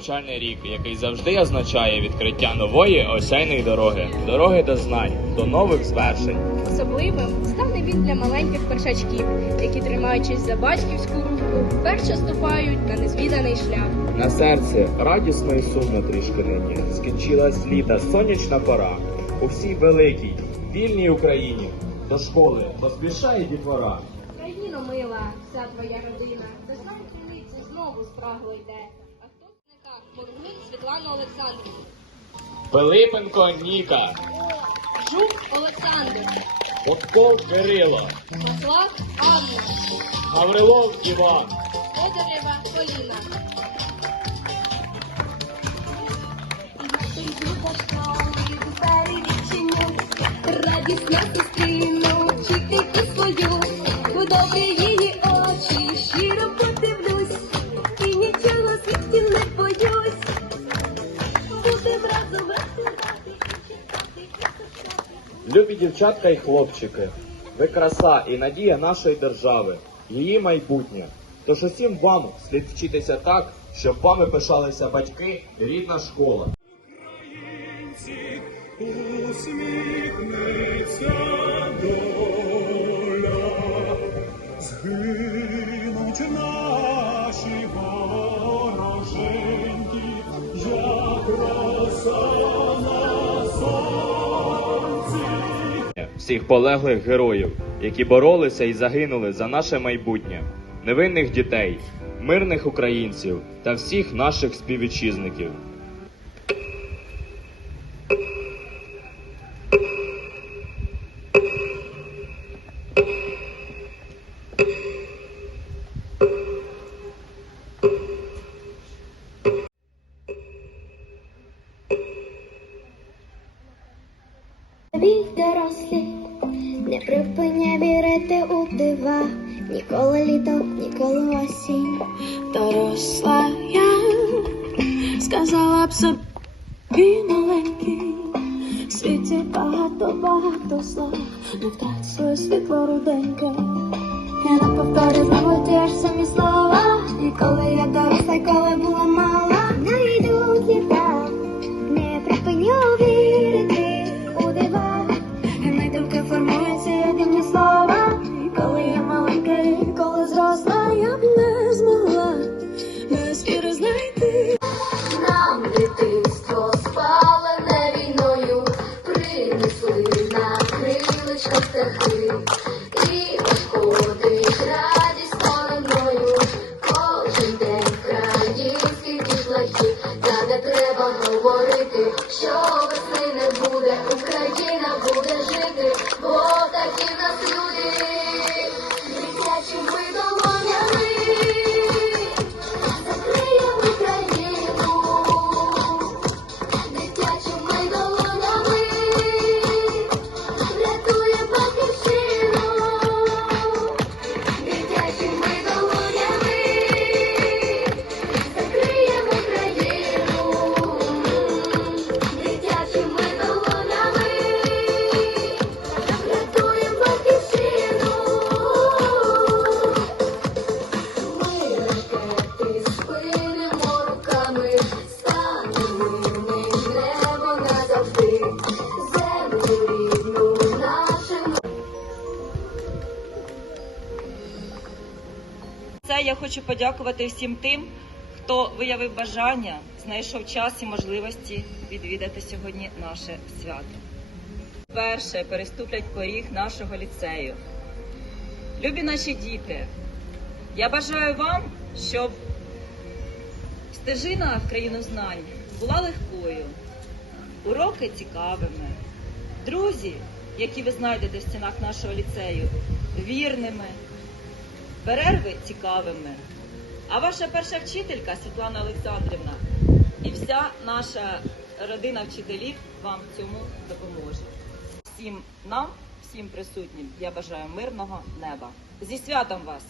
навчальний рік, який завжди означає відкриття нової осяйної дороги, дороги до знань, до нових звершень. Особливим стане він для маленьких першачків, які, тримаючись за батьківську руку, вперше ступають на незвіданий шлях. На серці радісно і сумно трішки нині. Скінчилась літа сонячна пора. У всій великій, вільній Україні до школи поспішає дітвора. Країно мила, вся твоя родина, до знань криниці знову спрагло йде. Світлана Олександрівна. Пилипенко Ніка, Жук Олександр, Подков Кирило, Маслак Анна, Гаврилов Іван. Федорева Поліна. Радісно зустріну вчительку свою, у добрі Любі дівчатка і хлопчики, ви краса і надія нашої держави, її майбутнє. Тож усім вам слід вчитися так, щоб вами пишалися батьки рідна школа. згинуть наші вороженьки, як роса всіх полеглих героїв, які боролися і загинули за наше майбутнє, невинних дітей, мирних українців та всіх наших співвітчизників. Ніколи літо, ніколи осінь. Доросла я сказала б собі маленький, в світі багато, багато слов, не втрать своє світло руденьке. Не повторю мабуть, я самі хочу подякувати всім тим, хто виявив бажання, знайшов час і можливості відвідати сьогодні наше свято. Перше переступлять поріг нашого ліцею. Любі наші діти, я бажаю вам, щоб стежина в країну знань була легкою, уроки цікавими, друзі, які ви знайдете в стінах нашого ліцею, вірними перерви цікавими. А ваша перша вчителька Світлана Олександрівна і вся наша родина вчителів вам цьому допоможе. Всім нам, всім присутнім, я бажаю мирного неба. Зі святом вас!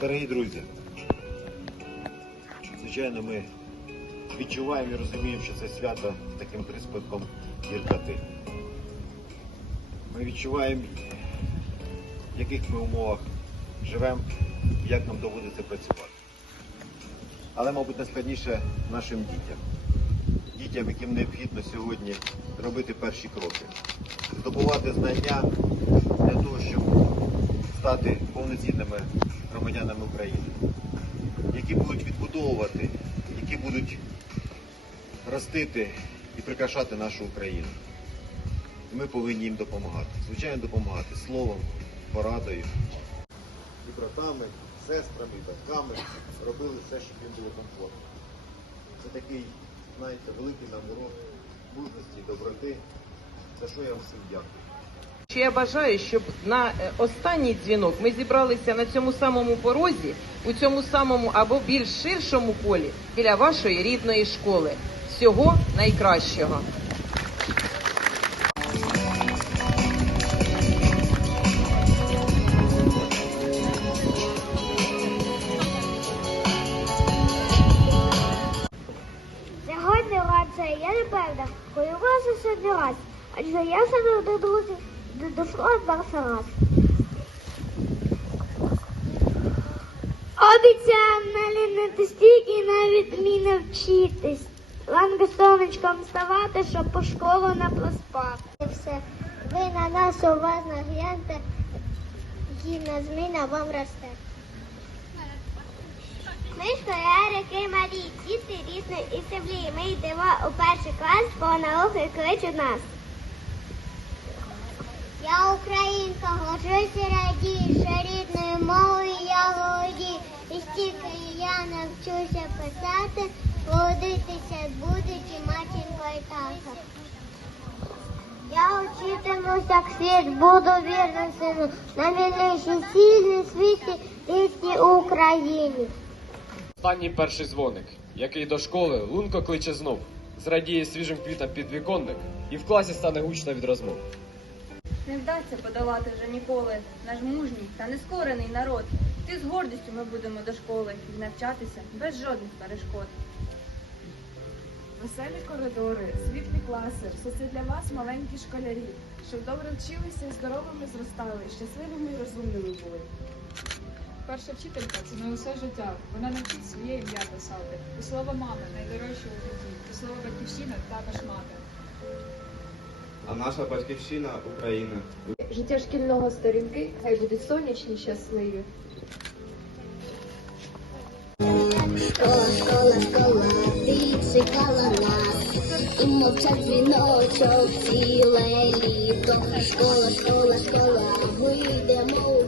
Дорогі друзі, звичайно, ми відчуваємо і розуміємо, що це свято таким приспадком гіркоти. Ми відчуваємо, в яких ми умовах живемо, як нам доводиться працювати. Але, мабуть, найскладніше нашим дітям. Дітям, яким необхідно сьогодні робити перші кроки, здобувати знання для того, щоб стати повноцінними громадянами України, які будуть відбудовувати, які будуть ростити і прикрашати нашу Україну. І ми повинні їм допомагати. Звичайно, допомагати словом, порадою. І братами, і сестрами, і батьками робили все, щоб їм було комфортно. Це такий, знаєте, великий нам урок мужності, доброти, за що я вам всім дякую. Що я бажаю, щоб на е, останній дзвінок ми зібралися на цьому самому порозі, у цьому самому або більш ширшому колі біля вашої рідної школи. Всього найкращого. До друзів до перший раз. Обіцяли не стільки на відміни вчитись. Ранку сонечком вставати, щоб по школу не проспати. Все. Ви на нас уважно гляньте, гідна зміна вам росте. Ми школярики малі, діти різні і землі. Ми йдемо у перший клас, бо науки кличуть нас. Я українка, горжусь і радію, що рідною мовою я володію. І стільки я навчуся писати, водитися будуть і матінко і тато. Я учитимусь, як світ, буду вірним сину, на вільнішій цілі світі, рідній Україні. Останній перший дзвоник, який до школи лунко кличе знов, зрадіє свіжим квітам підвіконник і в класі стане гучно від розмов. Не вдасться подолати вже ніколи наш мужній та нескорений народ. Ти з гордістю ми будемо до школи і навчатися без жодних перешкод. Веселі коридори, світлі класи, все це для вас маленькі школярі, щоб добре вчилися, здоровими зростали, щасливими і розумними були. Перша вчителька це на усе життя. Вона навчить своє ім'я писати. І слово мами найдорожче у житті. І слово батьківщина також мати. А наша батьківщина Україна. Життя шкільного сторінки хай будуть сонячні, щасливі. Школа, школа, школа, ти чекала нас, і мовчать дзвіночок ціле літо. Школа, школа, школа, вийдемо у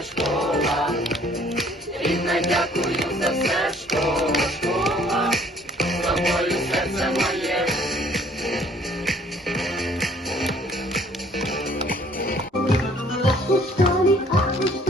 це школа, рідна, дякую за все школа, школа, з тобою серце моє. У школі, а у школі.